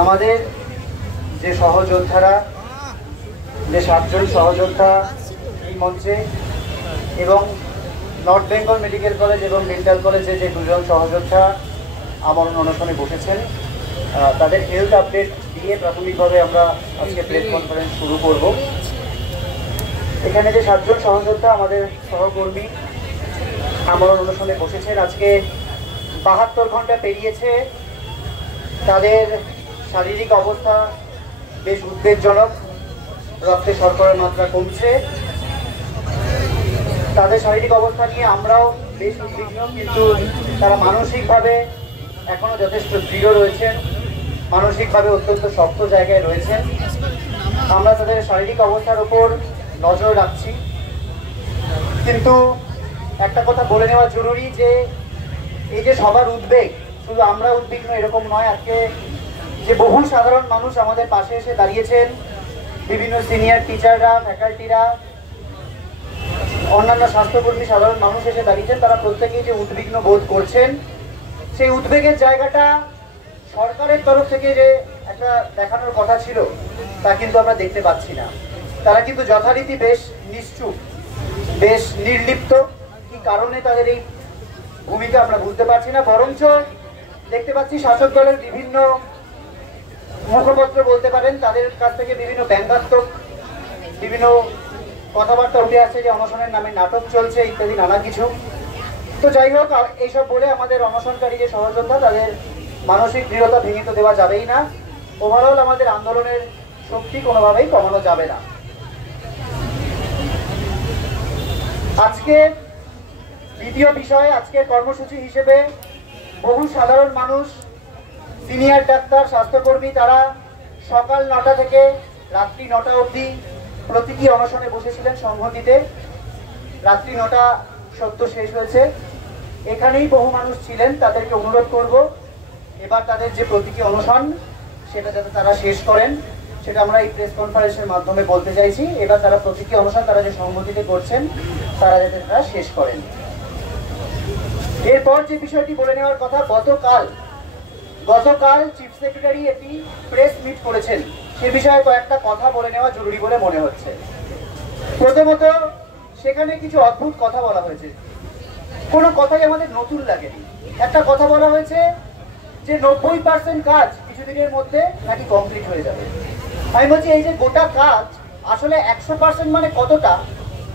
আমাদের যে সহযোদ্ধারা, যে 7 জন সহযোদ্ধা এই মঞ্চে, এবং নর্থ বেঙ্গল মেডিকেল কলেজ এবং ডেন্টাল কলেজে যে 2 জন সহযোদ্ধা আমরণ অনশনে বসেছেন, তাদের হেলথ আপডেট দিয়ে প্রাথমিকভাবে আমরা আজকে প্রেস কনফারেন্স শুরু করব। এখানে যে 7 জন সহযোদ্ধা আমাদের সহকর্মী আমরণ অনশনে বসেছেন, আজকে 72 ঘন্টা পেরিয়েছে। তাদের শারীরিক অবস্থা বেশ উদ্বেগজনক, রক্তে শর্করার মাত্রা কমছে। তাদের শারীরিক অবস্থা নিয়ে আমরাও বেশ উদ্বিগ্ন, কিন্তু তারা মানসিকভাবে এখনো যথেষ্ট দৃঢ় রয়েছেন, মানসিকভাবে অত্যন্ত শক্ত জায়গায় রয়েছেন। আমরা তাদের শারীরিক অবস্থার উপর নজর রাখছি, কিন্তু একটা কথা বলে নেওয়া জরুরি যে এই যে সবার উদ্বেগ, শুধু আমরা উদ্বিগ্ন এরকম নয়। আজকে যে বহু সাধারণ মানুষ আমাদের পাশে এসে দাঁড়িয়েছেন, বিভিন্ন সিনিয়র টিচাররা, ফ্যাকাল্টিরা, অন্যান্য স্বাস্থ্যকর্মী, সাধারণ মানুষ এসে দাঁড়িয়েছেন, তারা প্রত্যেকেই যে উদ্বিগ্ন বোধ করছেন, সেই উদ্বেগের জায়গাটা সরকারের তরফ থেকে যে একটা দেখানোর কথা ছিল তা কিন্তু আমরা দেখতে পাচ্ছি না। তারা কিন্তু যথারীতি বেশ নিশ্চুপ, বেশ নির্লিপ্ত। কি কারণে তাদের এই ভূমিকা আমরা বুঝতে পারছি না, বরঞ্চ দেখতে পাচ্ছি শাসক দলের বিভিন্ন মুখপত্র বলতে পারেন, তাদের কাছ থেকে বিভিন্ন ব্যঙ্গাত্মক বিভিন্ন কথাবার্তা উঠে আসছে যে অনশনের নামে নাটক চলছে ইত্যাদি নানা কিছু। তো যাই হোক, এইসব বলে আমাদের অনশনকারী যে সহযোদ্ধা, তাদের মানসিক দৃঢ়তা ভেঙে তো দেওয়া যাবেই না। ওভারঅল আমাদের আন্দোলনের শক্তি কোনোভাবেই কমানো যাবে না। আজকে দ্বিতীয় বিষয়, আজকের কর্মসূচি হিসেবে বহু সাধারণ মানুষ, সিনিয়র ডাক্তার, স্বাস্থ্যকর্মী, তারা সকাল 9টা থেকে রাত্রি 9টা অবধি প্রতীকী অনশনে বসেছিলেন সংহতিতে। রাত্রি 9টা সদ্য শেষ হয়েছে, এখানেই বহু মানুষ ছিলেন। তাদেরকে অনুরোধ করব এবার তাদের যে প্রতীকী অনশন সেটা যাতে তারা শেষ করেন, সেটা আমরা এই প্রেস কনফারেন্সের মাধ্যমে বলতে চাইছি। এবার তারা প্রতীকী অনশন তারা যে সংহতিতে করছেন তারা যাতে তারা শেষ করেন। এরপর যে বিষয়টি বলে নেওয়ার কথা, গতকাল চিফ সেক্রেটারি একটি প্রেস মিট করেছেন, সে বিষয়ে কয়েকটা কথা বলে নেওয়া জরুরি বলে মনে হচ্ছে। প্রথমত, সেখানে কিছু অদ্ভুত কথা বলা হয়েছে, কোনো কথাই আমাদের নতুন লাগেনি। একটা কথা বলা হয়েছে যে 90% কাজ কিছুদিনের মধ্যে নাকি কমপ্লিট হয়ে যাবে। আমি বলছি, এই যে গোটা কাজ আসলে 100% মানে কতটা,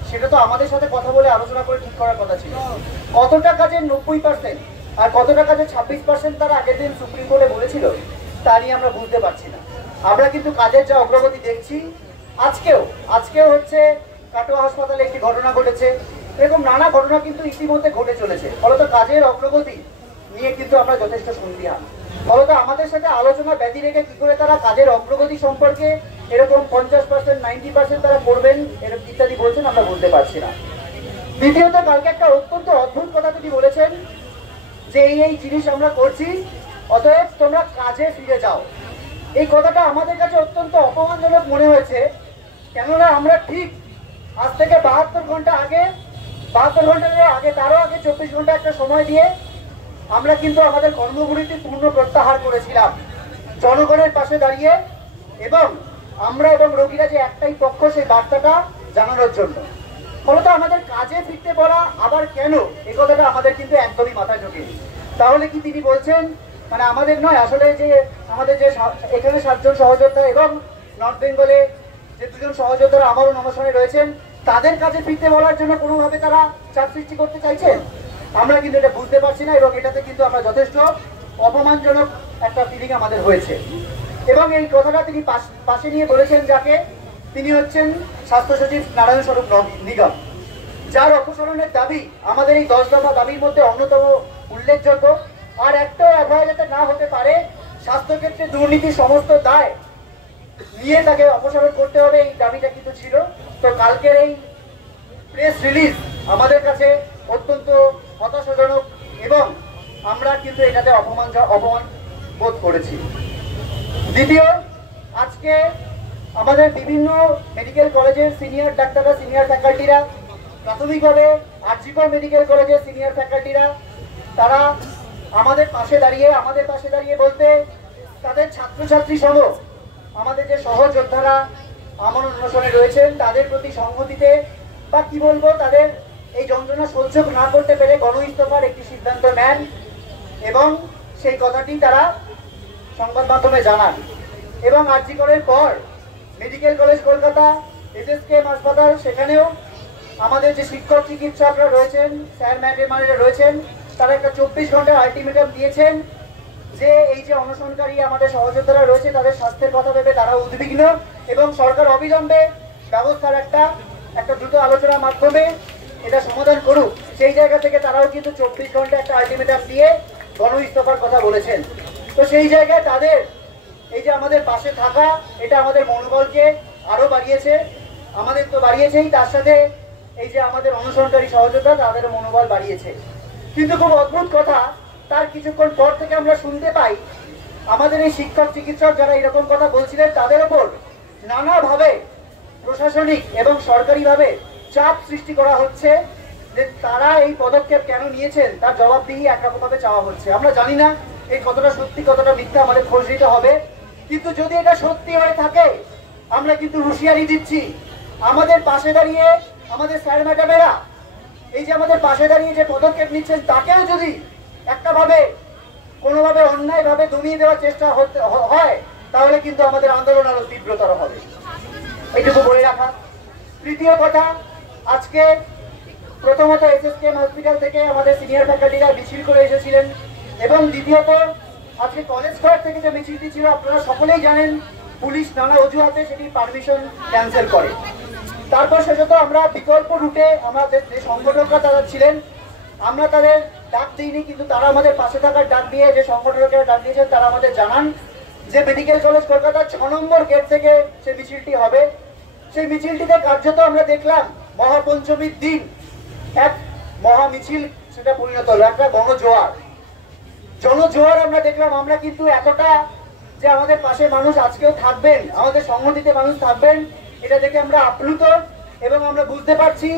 সেটা তো আমাদের সাথে কথা বলে আলোচনা করে ঠিক করার কথা ছিল। কতটা কাজের 90% আর কতটা কাজের 26% তারা আগের দিন সুপ্রিম কোর্টে বলেছিল, তা নিয়ে আমরা বুঝতে পারছি না। আমরা কিন্তু কাজের যা অগ্রগতি দেখছি, আজকেও হচ্ছে কাটোয়া হাসপাতালে একটি ঘটনা ঘটেছে, এরকম নানা ঘটনা কিন্তু ইতিমধ্যে ঘটে চলেছে। ফলত কাজের অগ্রগতি নিয়ে কিন্তু আমরা যথেষ্ট সন্দিহান। ফলত আমাদের সাথে আলোচনা ব্যতি রেখে কি করে তারা কাজের অগ্রগতি সম্পর্কে এরকম 50%, 90% তারা করবেন এরকম ইত্যাদি বলছেন, আমরা বুঝতে পারছি না। দ্বিতীয়ত, কালকে একটা অত্যন্ত অদ্ভুত কথা তিনি বলেছেন যে এই জিনিস আমরা করছি, অতএব তোমরা কাজে ফিরে যাও। এই কথাটা আমাদের কাছে অত্যন্ত অপমানজনক মনে হয়েছে, কেননা আমরা ঠিক আজ থেকে 72 ঘন্টা আগে, 72 ঘন্টার আগে, তারও আগে 24 ঘন্টা একটা সময় দিয়ে আমরা কিন্তু আমাদের কর্মগুলিতে পূর্ণ প্রত্যাহার করেছিলাম জনগণের পাশে দাঁড়িয়ে, এবং আমরা এবং রোগীরা যে একটাই পক্ষ, সেই বার্তাটা জানানোর জন্য। ফলত আমাদের কাজে ফিরতে বলা আবার কেন, এই কথাটা আমাদের কিন্তু একদমই মাথায় ঢোকেনি। তাহলে কি তিনি বলছেন, মানে আমাদের নয়, আসলে যে আমাদের যে এখানে 7 জন সহযোদ্ধা এবং নর্থ বেঙ্গলে যে 2 জন সহযোদ্ধারা আমরণ অনশনে রয়েছেন, তাদের কাজে ফিরতে বলার জন্য কোনোভাবে তারা চাপ সৃষ্টি করতে চাইছেন? আমরা কিন্তু এটা বুঝতে পারছি না, এবং এটাতে কিন্তু আমরা যথেষ্ট অপমানজনক একটা ফিলিং আমাদের হয়েছে। এবং এই কথাটা তিনি পাশে নিয়ে বলেছেন যাকে, তিনি হচ্ছেন স্বাস্থ্য সচিব নারায়ণ স্বরূপ নিগম, যার অপসারণের দাবি আমাদের এই 10 দফা দাবির মধ্যে অন্যতম উল্লেখযোগ্য। আর একটাও অ্যাভয়েড যাতে না হতে পারে, স্বাস্থ্যক্ষেত্রে দুর্নীতির সমস্ত দায় নিয়ে তাকে অপসারণ করতে হবে, এই দাবিটা কিন্তু ছিল। তো কালকের এই প্রেস রিলিজ আমাদের কাছে অত্যন্ত হতাশাজনক, এবং আমরা কিন্তু এটাতে অপমান বোধ করেছি। দ্বিতীয়, আজকে আমাদের বিভিন্ন মেডিকেল কলেজের সিনিয়র ডাক্তাররা, সিনিয়র ফ্যাকাল্টিরা, প্রাথমিকভাবে আরজিকর মেডিকেল কলেজের সিনিয়র ফ্যাকাল্টিরা, তারা আমাদের পাশে দাঁড়িয়ে বলতে তাদের ছাত্রছাত্রী সহ আমাদের যে সহযোদ্ধারা আমরণ অনশনে রয়েছেন তাদের প্রতি সংহতিতে বা কি বলবো, তাদের এই যন্ত্রণা সহ্য না করতে পেরে গণ ইস্তফার একটি সিদ্ধান্ত নেন এবং সেই কথাটি তারা সংবাদ মাধ্যমে জানান। এবং আরজি করের পর মেডিকেল কলেজ কলকাতা, এসএসকেএম হাসপাতাল, সেখানেও আমাদের যে শিক্ষক চিকিৎসকরা রয়েছেন, স্যার ম্যাডামরা রয়েছেন, তারা একটা 24 ঘন্টার আলটিমেটাম দিয়েছেন যে এই যে অনশনকারী আমাদের সহযোদ্ধারা রয়েছে তাদের স্বাস্থ্যের কথা ভেবে তারা উদ্বিগ্ন এবং সরকার অবিলম্বে ব্যবস্থার একটা দ্রুত আলোচনার মাধ্যমে এটা সমাধান করুক। সেই জায়গা থেকে তারাও কিন্তু 24 ঘন্টা একটা আলটিমেটাম দিয়ে গণ ইস্তফার কথা বলেছেন। তো সেই জায়গায় তাদের এই যে আমাদের পাশে থাকা, এটা আমাদের মনোবলকে আরো বাড়িয়েছে। আমাদের তো বাড়িয়েছেই, তার সাথে এই যে আমাদের অনশনকারী সহযোদ্ধা তাদের মনোবল বাড়িয়েছে। কিন্তু খুব অদ্ভুত কথা, তার কিছুক্ষণ পর থেকে আমরা শুনতে পাই আমাদের এই শিক্ষক চিকিৎসক যারা এরকম কথা বলছিলেন তাদের ওপর নানাভাবে প্রশাসনিক এবং সরকারিভাবে চাপ সৃষ্টি করা হচ্ছে যে তারা এই পদক্ষেপ কেন নিয়েছেন তার জবাবদিহি একরকমভাবে চাওয়া হচ্ছে। আমরা জানি না এই কতটা সত্যি কতটা মিথ্যা, আমাদের খোঁজ নিতে হবে। কিন্তু যদি এটা সত্যি হয়ে থাকে আমরা কিন্তু হুঁশিয়ারি দিচ্ছি, আমাদের পাশে দাঁড়িয়ে আমাদের স্যার ম্যাডামেরা এই যে আমাদের পাশে দাঁড়িয়ে যে পদক্ষেপ নিচ্ছেন তাকেও যদি একটাভাবে কোনোভাবে অন্যায়ভাবে দমিয়ে দেওয়ার চেষ্টা হয় তাহলে কিন্তু আমাদের আন্দোলন আরো তীব্রতর হবে, এইটুকু বলে রাখা। তৃতীয় কথা, আজকে প্রথমত এসএসকেএম হসপিটাল থেকে আমাদের সিনিয়র ফ্যাকাল্টিরা মিছিল করে এসেছিলেন এবং দ্বিতীয়ত আজকে কলেজ স্কোয়ার থেকে যে মিছিলটি ছিল আপনারা সকলেই জানেন পুলিশ নানা অজুহাতে সেটি পারমিশন ক্যান্সেল করে। তারপর শেষত আমরা বিকল্প রুটে আমাদের যে সংগঠকরা তারা ছিলেন আমরা তাদের ডাক দিইনি, কিন্তু তারা আমাদের পাশে থাকার ডাক দিয়ে যে সংগঠকেরা ডাক দিয়েছেন তারা আমাদের জানান যে মেডিকেল কলেজ কলকাতা 6 নম্বর গেট থেকে সেই মিছিলটি হবে। সেই মিছিলটিতে কার্যত আমরা দেখলাম মহাপঞ্চমীর দিন এক মহা মিছিল সেটা পরিণত হলো একটা জনজোয়ার আমরা দেখলাম। আমরা কিন্তু এতটা যে আমাদের পাশে মানুষ আজকেও থাকবেন, আমাদের সংগঠিতে মানুষ থাকবেন, এটা দেখে আমরা আপ্লুত এবং আমরা বুঝতে পারছি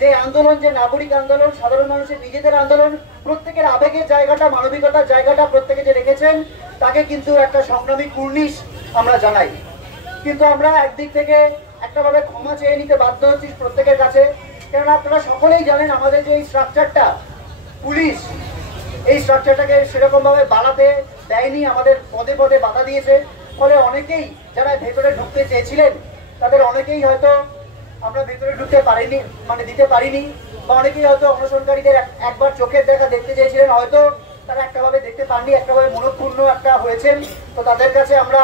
যে আন্দোলন, যে নাগরিক আন্দোলন, সাধারণ মানুষের নিজেদের আন্দোলন, প্রত্যেকের আবেগের জায়গাটা, মানবিকতার জায়গাটা প্রত্যেকে যে রেখেছেন তাকে কিন্তু একটা সংগ্রামী কুর্নিশ আমরা জানাই। কিন্তু আমরা একদিক থেকে একটাভাবে ক্ষমা চেয়ে নিতে বাধ্য হচ্ছি প্রত্যেকের কাছে, কেননা আপনারা সকলেই জানেন আমাদের যে এই স্ট্রাকচারটা, পুলিশ এই স্ট্রাকচারটাকে সেরকম ভাবে বাড়াতে দেয়নি, আমাদের পদে পদে বাধা দিয়েছে। ফলে অনেকেই যারা ভেতরে ঢুকতে চেয়েছিলেন তাদের অনেকেই হয়তো আমরা ভেতরে ঢুকতে পারিনি, মানে দিতে পারিনি, বা অনেকেই হয়তো অনশনকারীদের একবার চোখের দেখা দেখতে চেয়েছিলেন, হয়তো তারা একটাভাবে দেখতে পাননি, একটাভাবে মনোক্ষুণ্ণ একটা হয়েছেন। তো তাদের কাছে আমরা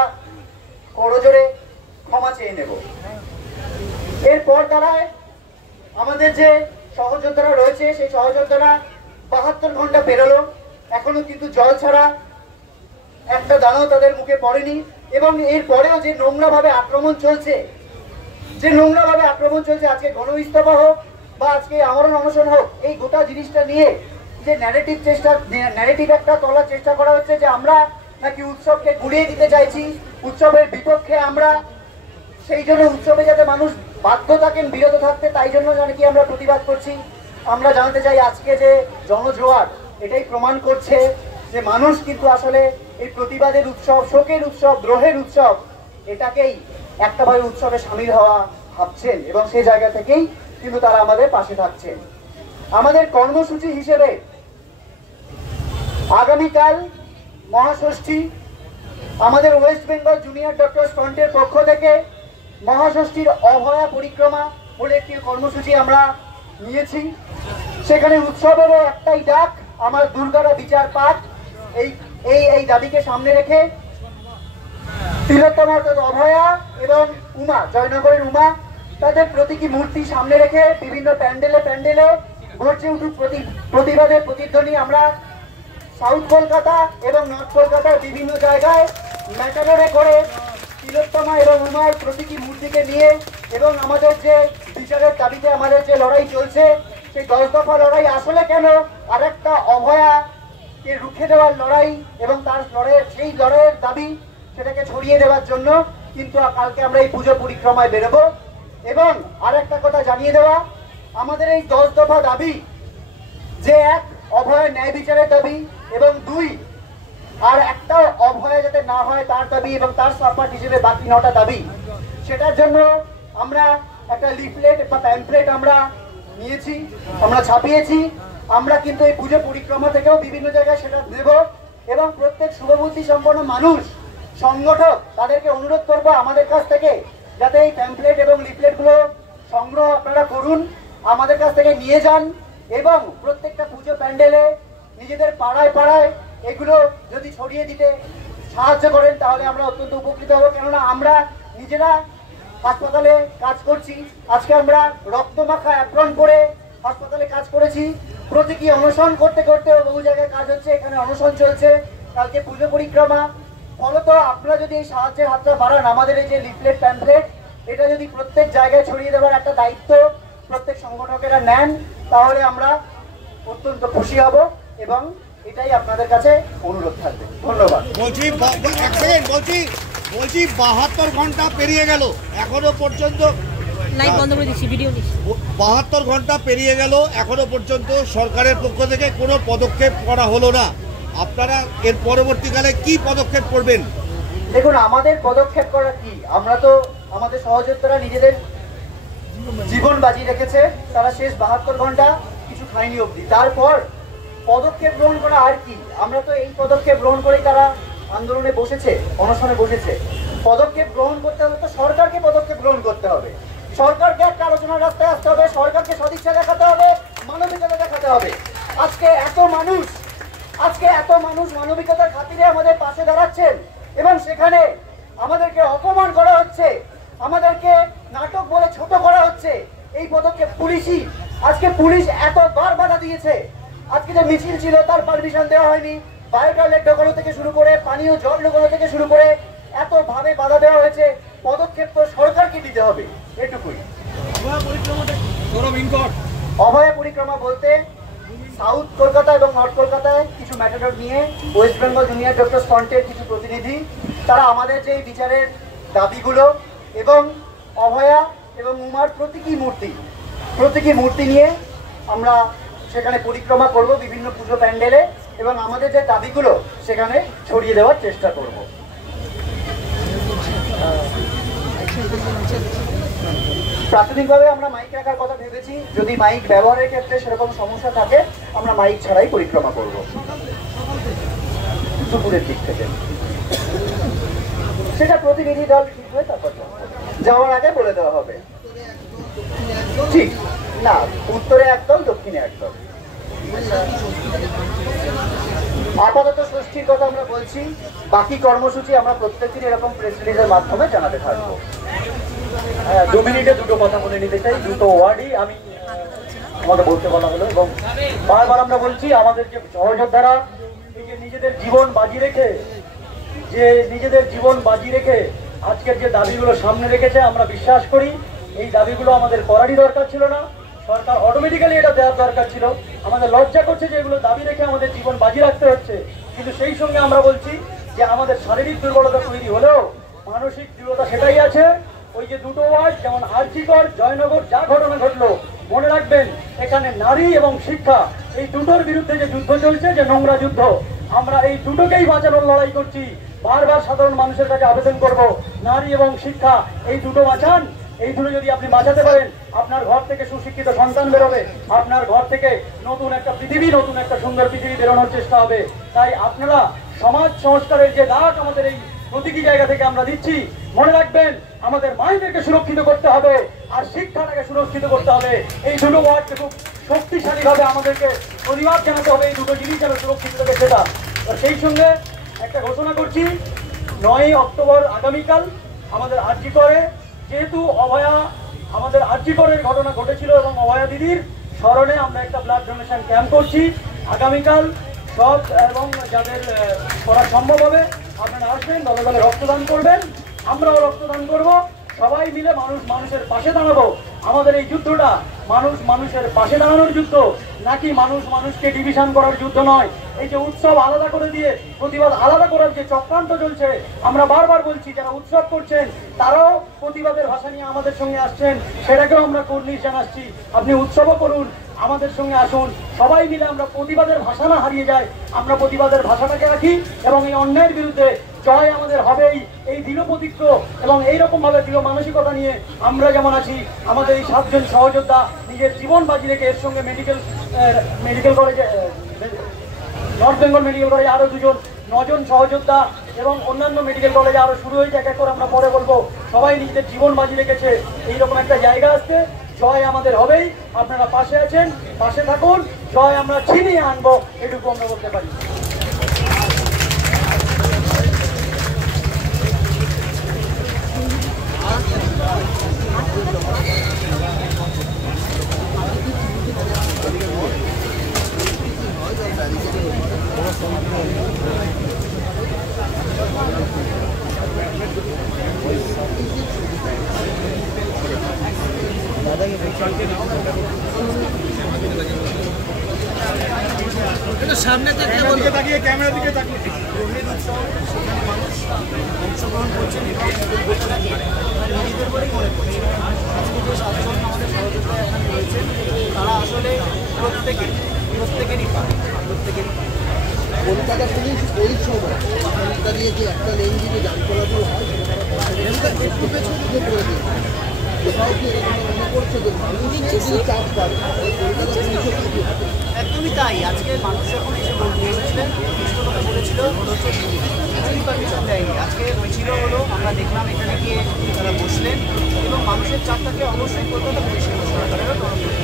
করজোরে ক্ষমা চেয়ে নেব। এরপর তারা আমাদের যে সহযোদ্ধারা রয়েছে সেই সহযোদ্ধারা 72 ঘন্টা পেরোলো, এখনো কিন্তু জল ছাড়া একটা দানাও তাদের মুখে পড়েনি। এবং এর পরেও যে নোংরা ভাবে আক্রমণ চলছে, আজকে গণ ইস্তফা হোক বা আজকে আমরণ অনশন হোক, এই গোটা জিনিসটা নিয়ে যে ন্যারেটিভ একটা তোলার চেষ্টা করা হচ্ছে যে আমরা নাকি উৎসবকে গুড়িয়ে দিতে চাইছি, উৎসবের বিপক্ষে আমরা, সেই জন্য উৎসবে যাতে মানুষ বাধ্য থাকেন বিরত থাকতে, তাই জন্য নাকি আমরা প্রতিবাদ করছি। আমরা জানতে চাই আজকে যে জনজোয়ার এটাই প্রমাণ করছে যে মানুষ কিন্তু আসলে এই প্রতিবাদের উৎসব, শোকের উৎসব, দ্রোহের উৎসব, এটাকেই একটাভাবে উৎসবে সামিল হওয়া ভাবছেন এবং সেই জায়গা থেকেই কিন্তু তারা আমাদের পাশে থাকছেন। আমাদের কর্মসূচি হিসেবে আগামীকাল মহাষষ্ঠী, আমাদের ওয়েস্ট বেঙ্গল জুনিয়র ডক্টরস ফ্রন্টের পক্ষ থেকে মহাষষ্ঠীর অভয়া পরিক্রমা বলে একটি কর্মসূচি আমরা নিয়েছি। সেখানে উৎসবেরও একটাই ডাক, আমার দুর্গারা বিচার পাক, এই দাবিকে সামনে রেখে তিলোত্তমা অভয়া এবং উমা, জয়নগরের উমা, তাদের প্রতীকী মূর্তি সামনে রেখে বিভিন্ন প্যান্ডেলে গর্জে উঠুক প্রতিবাদের প্রতিধ্বনি। আমরা সাউথ কলকাতা এবং নর্থ কলকাতার বিভিন্ন জায়গায় ম্যাটাডোরে করে তিলোত্তমা এবং উমার প্রতীকী মূর্তিকে নিয়ে এবং আমাদের যে বিচারের দাবিতে আমাদের যে লড়াই চলছে, সেই 10 দফা লড়াই আসলে কেন আরেকটা অভয়াকে রুখে দেওয়ার লড়াই এবং তার সেই লড়াইয়ের দাবি সেটাকে ছড়িয়ে দেওয়ার জন্য কিন্তু কালকে আমরা এই পুজো পরিক্রমায় বেরোবো। এবং আরেকটা কথা জানিয়ে দেওয়া, আমাদের এই 10 দফা দাবি যে 1 অভয়ের ন্যায় বিচারের দাবি এবং 2 আর একটা অভয়া যাতে না হয় তার দাবি এবং তার সাপোর্ট হিসেবে বাকি 9টা দাবি, সেটার জন্য আমরা একটা লিফলেট বা প্যাম্পলেট আমরা নিয়েছি, আমরা ছাপিয়েছি। আমরা কিন্তু এই পুজো পরিক্রমা থেকেও বিভিন্ন জায়গায় সেটা দেব এবং প্রত্যেক শুভবুদ্ধি সম্পন্ন মানুষ, সংগঠক, তাদেরকে অনুরোধ করবো আমাদের কাছ থেকে যাতে এই প্যাম্পলেট এবং লিফলেটগুলো সংগ্রহ আপনারা করুন, আমাদের কাছ থেকে নিয়ে যান এবং প্রত্যেকটা পুজো প্যান্ডেলে নিজেদের পাড়ায় পাড়ায় এগুলো যদি ছড়িয়ে দিতে সাহায্য করেন তাহলে আমরা অত্যন্ত উপকৃত হব। কেননা আমরা নিজেরা হাসপাতালে কাজ করছি, আজকে আমরা রক্তমাখা অ্যাপ্রন করে হাসপাতালে কাজ করেছি, প্রতীকী অনশন করতে করতে বহু জায়গায় কাজ হচ্ছে, এখানে অনশন চলছে, কালকে পুজো পরিক্রমা। ফলত আপনারা যদি এই সাহায্যের হাতটা বাড়ান, আমাদের এই যে লিফলেট প্যাম্পলেট এটা যদি প্রত্যেক জায়গায় ছড়িয়ে দেওয়ার একটা দায়িত্ব প্রত্যেক সংগঠকেরা নেন তাহলে আমরা অত্যন্ত খুশি হব এবং এটাই আপনাদের কাছে অনুরোধ থাকবে। ধন্যবাদ। বলছি 72 ঘন্টা পেরিয়ে গেল, এখনো পর্যন্ত লাইভ বন্ধ করে দিচ্ছি, ভিডিও দিচ্ছি। 72 ঘন্টা পেরিয়ে গেল, এখনো পর্যন্ত সরকারের পক্ষ থেকে কোনো পদক্ষেপ করা হলো না। আপনারা এর পরবর্তীকালে কি পদক্ষেপ করবেন? দেখুন, আমাদের পদক্ষেপ করা কি, আমরা তো আমাদের সহযোদ্ধারা নিজেদের জীবন বাজি রেখেছে, তারা শেষ 72 ঘন্টা কিছু খায়নি অবধি। তারপর পদক্ষেপ গ্রহণ করা আর কি, আমরা তো এই পদক্ষেপ গ্রহণ করেই তারা আন্দোলনে বসেছে, অনশনে বসেছে। পদক্ষেপ গ্রহণ করতে হলে তো সরকারকে পদক্ষেপ গ্রহণ করতে হবে, সরকারকে একটা আলোচনার রাস্তায় আসতে হবে, সরকারকে সদিচ্ছা দেখাতে হবে, মানবিকতা দেখাতে হবে। আজকে এত মানুষ মানবিকতার খাতিরে আমাদের পাশে দাঁড়াচ্ছেন এবং সেখানে আমাদেরকে অপমান করা হচ্ছে, আমাদেরকে নাটক বলে ছোট করা হচ্ছে। এই পদক্ষেপ পুলিশই, আজকে পুলিশ এতবার বাধা দিয়েছে, আজকে যে মিছিল ছিল তার পারমিশন দেওয়া হয়নি, বায়োটয়লেট ঢোকানো থেকে শুরু করে পানীয় জল ঢোকানো থেকে শুরু করে এতভাবে বাধা দেওয়া হয়েছে। পদক্ষেপ তো সরকারকে দিতে হবে, এটুকুই। অভয়া পরিক্রমা বলতে সাউথ কলকাতা এবং নর্থ কলকাতায় কিছু ম্যাটাডর নিয়ে ওয়েস্ট বেঙ্গল জুনিয়র ডক্টর ফ্রন্টের কিছু প্রতিনিধি, তারা আমাদের যে বিচারের দাবিগুলো এবং অভয়া এবং উমার প্রতীকী মূর্তি নিয়ে আমরা সেখানে পরিক্রমা করব বিভিন্ন পুজো প্যান্ডেলে এবং আমাদের যে দাবিগুলো সেখানে ছড়িয়ে দেওয়ার চেষ্টা করব। প্রাথমিকভাবে আমরা মাইক রাখার কথা ভেবেছি, যদি মাইক ব্যবহারের ক্ষেত্রে সেরকম সমস্যা থাকে আমরা মাইক ছাড়াই পরিক্রমা করব দুপুরের দিক থেকে। সেটা প্রতিনিধি দল ঠিক হয়ে তারপর যাওয়ার আগে বলে দেওয়া হবে। ঠিক না, উত্তরে একদল, দক্ষিণে একদল। আপাতত ষষ্ঠীর কথা আমরা বলছি, বাকি কর্মসূচি আমরা প্রত্যেকদিন এরকম প্রেস রিলিজের মাধ্যমে জানাতে থাকবো। 2 মিনিটে দুটো কথা বলে নিতে চাই, দুটো ওয়ার্ডই আমি আমাকে বলতে বলা হলো এবং বারবার আমরা বলছি আমাদের যে সহযোদ্ধারা নিজেদের জীবন বাজি রেখে আজকের যে দাবিগুলো সামনে রেখেছে, আমরা বিশ্বাস করি এই দাবিগুলো আমাদের করারই দরকার ছিল না, সরকার অটোমেটিক্যালি এটা দেওয়ার দরকার ছিল। আমাদের লজ্জা করছে যে এগুলো দাবি রেখে আমাদের জীবন বাজি রাখতে হচ্ছে, কিন্তু সেই সঙ্গে আমরা বলছি যে আমাদের শারীরিক দুর্বলতা তৈরি হলেও মানসিক দৃঢ়তা সেটাই আছে। ওই যে দুটো ওয়ার্ড, যেমন আরজিকর, জয়নগর যা ঘটনা ঘটলো, মনে রাখবেন এখানে নারী এবং শিক্ষা এই দুটোর বিরুদ্ধে যে যুদ্ধ চলছে, যে নোংরা যুদ্ধ, আমরা এই দুটোকেই বাঁচানোর লড়াই করছি। বারবার সাধারণ মানুষের কাছে আবেদন করব, নারী এবং শিক্ষা এই দুটো বাঁচান। এই দুটো যদি আপনি বাঁচাতে পারেন, আপনার ঘর থেকে সুশিক্ষিত সন্তান বেরোবে, আপনার ঘর থেকে নতুন একটা পৃথিবী, নতুন একটা সুন্দর পৃথিবী বেরোনোর চেষ্টা হবে। তাই আপনারা সমাজ সংস্কারের যে ডাক আমাদের এই প্রতীকী জায়গা থেকে আমরা দিচ্ছি, মনে রাখবেন আমাদের মায়েদেরকে সুরক্ষিত করতে হবে আর শিক্ষাটাকে সুরক্ষিত করতে হবে। এই দুটো ওয়ার্ডকে খুব শক্তিশালীভাবে আমাদেরকে প্রতিবাদ জানাতে হবে, এই দুটো জিনিস যেন সুরক্ষিত থাকে সেটা। সেই সঙ্গে একটা ঘোষণা করছি, 9 অক্টোবর আগামীকাল আমাদের আরজিকরে, যেহেতু আমাদের আরজিকরের ঘটনা ঘটেছিল এবং অভয়া দিদির স্মরণে আমরা একটা ব্লাড ডোনেশন ক্যাম্প করছি আগামীকাল। সব এবং যাদের করা সম্ভব হবে আপনারা আসবেন, দলে দলে রক্তদান করবেন, আমরাও রক্তদান করব, সবাই মিলে মানুষের পাশে দাঁড়াবো। আমাদের এই যুদ্ধটা মানুষের পাশে দাঁড়ানোর যুদ্ধ, নাকি মানুষকে ডিভিশন করার যুদ্ধ নয়। এই যে উৎসব আলাদা করে দিয়ে প্রতিবাদ আলাদা করার যে চক্রান্ত চলছে, আমরা বারবার বলছি যারা উৎসব করছেন তারাও প্রতিবাদের ভাষা নিয়ে আমাদের সঙ্গে আসছেন, সেটাকেও আমরা কর্নিশ জানাচ্ছি। আপনি উৎসবও করুন, আমাদের সঙ্গে আসুন, সবাই মিলে আমরা প্রতিবাদের ভাষা না হারিয়ে যায়, আমরা প্রতিবাদের ভাষাটাকে রাখি এবং এই অন্যায়ের বিরুদ্ধে জয় আমাদের হবেই। এই দৃঢ় প্রতিজ্ঞ এবং এইরকম ভাবে দৃঢ় মানসিকতা নিয়ে আমরা যেমন আছি, আমাদের এই 7 জন সহযোদ্ধা নিজের জীবন বাজি রেখে এর সঙ্গে মেডিকেল কলেজে নর্থ বেঙ্গল মেডিকেল কলেজে আরো 2 জন 9 জন সহযোদ্ধা এবং অন্যান্য মেডিকেল কলেজে আরো শুরু হয়েছে, এক এক করে আমরা পরে বলবো, সবাই নিজেদের জীবন বাজি রেখেছে এইরকম একটা জায়গা আসতে। জয় আমাদের হবেই, আপনারা পাশে আছেন, পাশে থাকুন, জয় আমরা ছিনিয়ে আনবো, এটুকু আমরা বলতে পারি। সামনে থেকে তাকিয়ে ক্যামেরার দিকে তাকিয়ে অংশগ্রহণ করছেন এবং নিজেদের বলেই মনে করছেন। আজকে যে 7 জন আমাদের সহযোগিতা এখানে রয়েছেন তারা আসলে প্রত্যেকেরই পায়, প্রত্যেকেরই পায়। কলকাতা পুলিশ ওই সময় দাঁড়িয়ে যে একটা লেন দিকে যান চলাচল হয় একটু পেছনে করে দিয়েছে। কোথাও কি এরকম মনে করছে যে মানুষ যদি চাপ পায় কলকাতা পুলিশও একদমই তাই। আজকে মানুষ যখন এসে বলেছিলেন, কিছু কথা বলেছিল, হচ্ছে কিছুই পারমিশন দেয়নি। আজকে হয়েছিল হলো আমরা দেখলাম এখানে গিয়ে তারা বসলেন এবং মানুষের চাপটাকে অবশ্যই কলকাতা পুলিশের সরকারেরও তরফ থেকে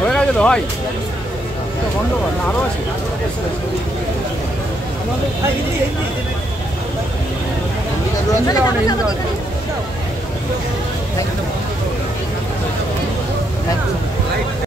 হয়ে গেছে তো ভাই, বন্ধ কর, আরো আছে। একদম